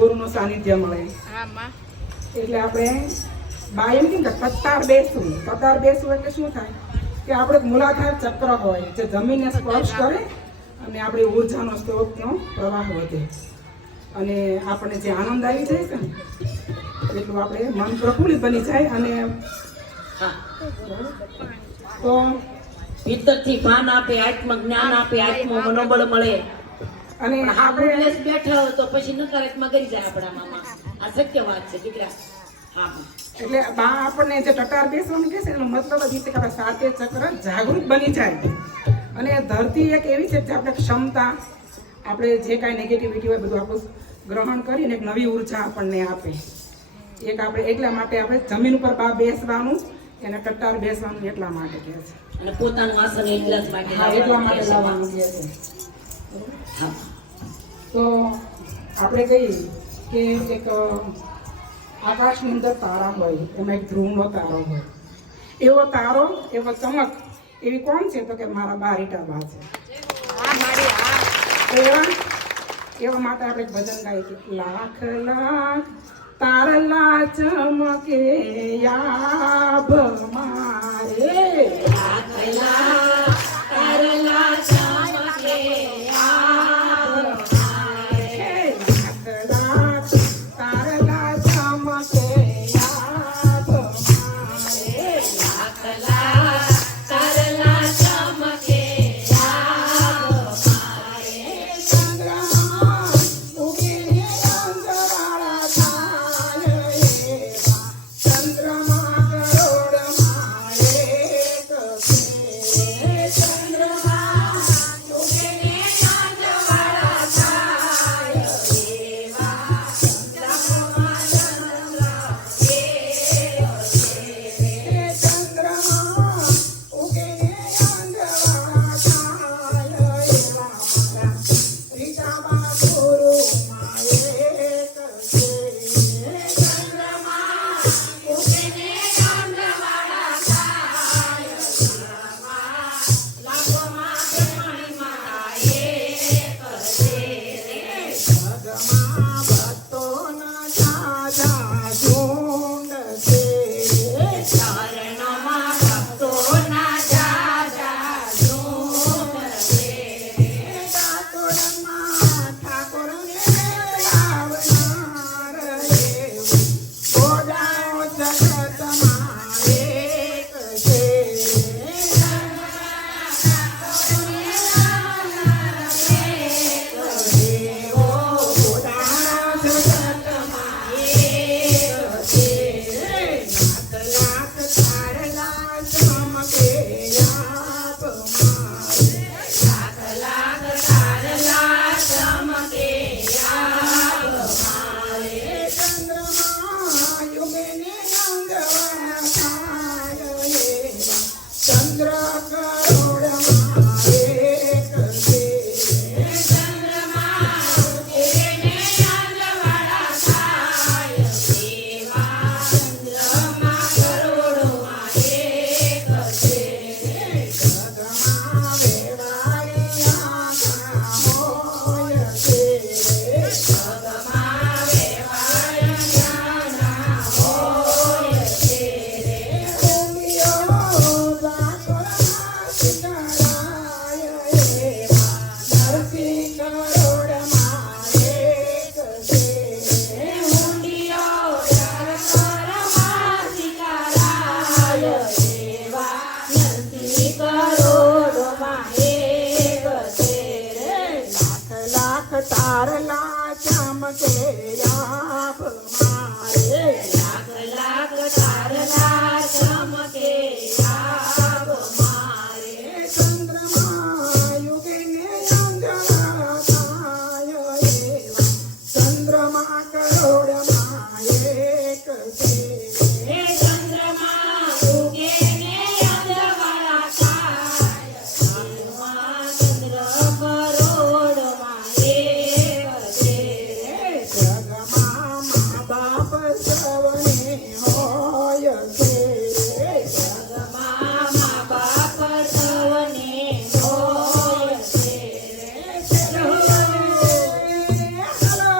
ગુરુનું સાનિધ્ય મળે. એટલે આપણે બા એમ કે કતાર બેસવું. કતાર બેસવું એટલે શું થાય કે આપણે મૂલાધાર ચક્ર હોય જે જમીનને સ્પર્શ કરે અને આપણી ઉર્જાનો સ્ત્રોતનો પ્રવાહ વધે અને આપણને જે આનંદ આવી જાય છે ને એટલું આપણે મન પ્રફુલ્લિત બની જાય. અને તો ભીતરથી ભાન આપે, આત્મ જ્ઞાન આપે, આત્મ મનોબળ મળે. અને આપણે બેઠા હોય તો પછી નકારાત્મક કરી જાય આપણામાં. આ સત્ય વાત છે દીકરા. હા, એટલે બા આપણને જે ટટાર બેસવાનું કહે છે એનો મતલબ જ છે કે આપણા સાતે ચક્ર જાગૃત બની જાય. અને ધરતી એક એવી છે જે આપણે ક્ષમતા, આપણે જે કાંઈ નેગેટિવિટી હોય બધું આપણું ગ્રહણ કરીને એક નવી ઉર્જા આપણને આપે. એક આપણે એટલા માટે આપણે જમીન ઉપર બા બેસવાનું એને ટટ્ટાર બેસવાનું એટલા માટે કહે છે. અને પોતાનું આસન એટલા જ માટે એટલા માટે લાવવાનું કહે છે. તો આપણે કહીએ કે એક આકાશની અંદર તારા હોય, એમાં એક ધ્રુવનો તારો હોય. એવો તારો, એવો ચમક એવી કોણ છે? તો કે મારા બા રીટાબા છે. એવા માટે આપણે ભજન ગાઈએ કે લાખ લાખ તારલા ચમકે યાબ મારે, લાખ લાખ તારલા ચમકે યાબ મારે, લાખ લાખ તારલા ચમકે યાબ મારે, લાખ લાખ તારલા ચમકે યાબ મારે. ચંદ્રમા ઉગીને અંજવાળા થાય એવા, ચંદ્રમા કરોડમાં એક છે. ચંદ્રમા ઉગીને અંજવાળા થાય એવા, ચંદ્રમા ચંદ્રમા ઉગીને અંજવાળા થાય એવા, રીટાબા ગુરુમાં એક છે. ચંદ્રમા ઉગીને અંજવાળા થાય એવા, લાખોમાં બ્રહ્મણીમાં એક છે. જગમાં ભક્તોના જાજા ઝુંડ છે. ચરણોમાં ભક્તોના જાજા ઝુંડ છે. ઠાકોરમાં ઠાકોરને લાવનાર એવું, ગોદાઓ જગતમાં એક છે. એવો ગોદાઓ જગતમાં એક છે. લાખ લાખ તારલા ચમકે યાબ મારે, લાખ લાખ તારલા ચમકે યાબ મારે. ચંદ્રમા યુગને અંજવાળા થાય એવા, ચંદ્ર કરોડમાં એક છે. ચંદ્રમા ઉગીને અંજવાળા થાય એવા, ચંદ્રમા કરોડોમાં એક છે. જગમાં વેવાળી આંખના હોય છે. જગમાં વેવાળિયાના હોય છે. ઉમિયો ઝાકળના શિકારાય એવા, નરસિંહ કરોડમાં એક છે. ઊંડિયો જળકરમાં શિકારાય એવા, નરસિંહ કરોડમાં એક છે. લાખ લાખ તારલા ચમકે યાબ મારે, લાખ લાખ તારલા ચમકે યાબ મારે. ચંદ્રમા યુગને અંજવાળા થાય એવા, ચંદ્રમા કરોડમાં એક છે. ચંદ્રમા ઉગીને અંજવાળા થાય એવા, ચંદ્ર કરોડમાં એક છે. જગમાં મા બાપ સૌને હોય છે. જગમાં મા બાપ સૌને હોય છે. હલો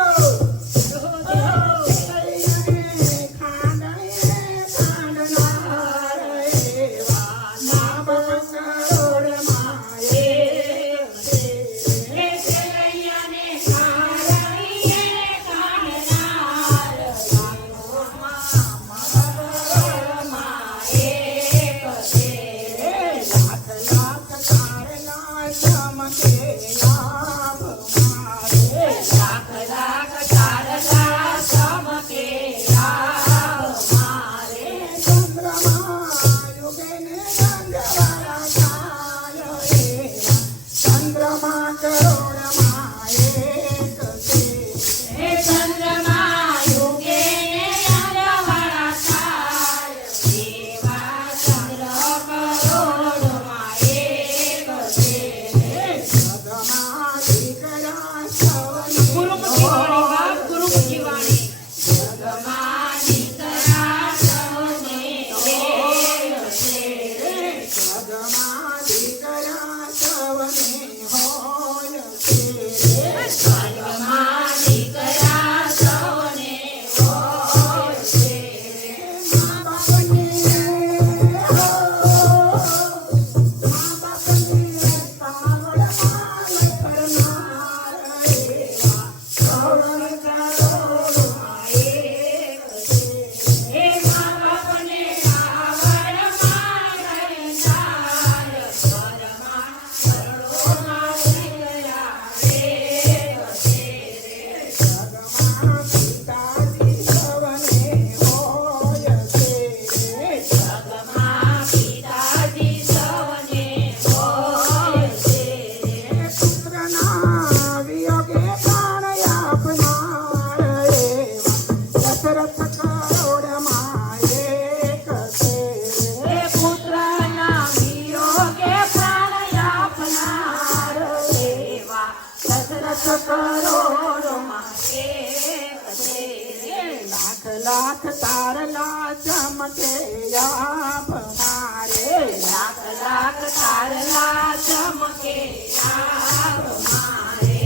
લાખ તારલા ચમકે આભ મારે લાખ લાખ તારલા ચમકે આભ મારે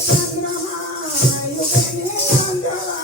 ચંદ્રમા યુગને અંધારા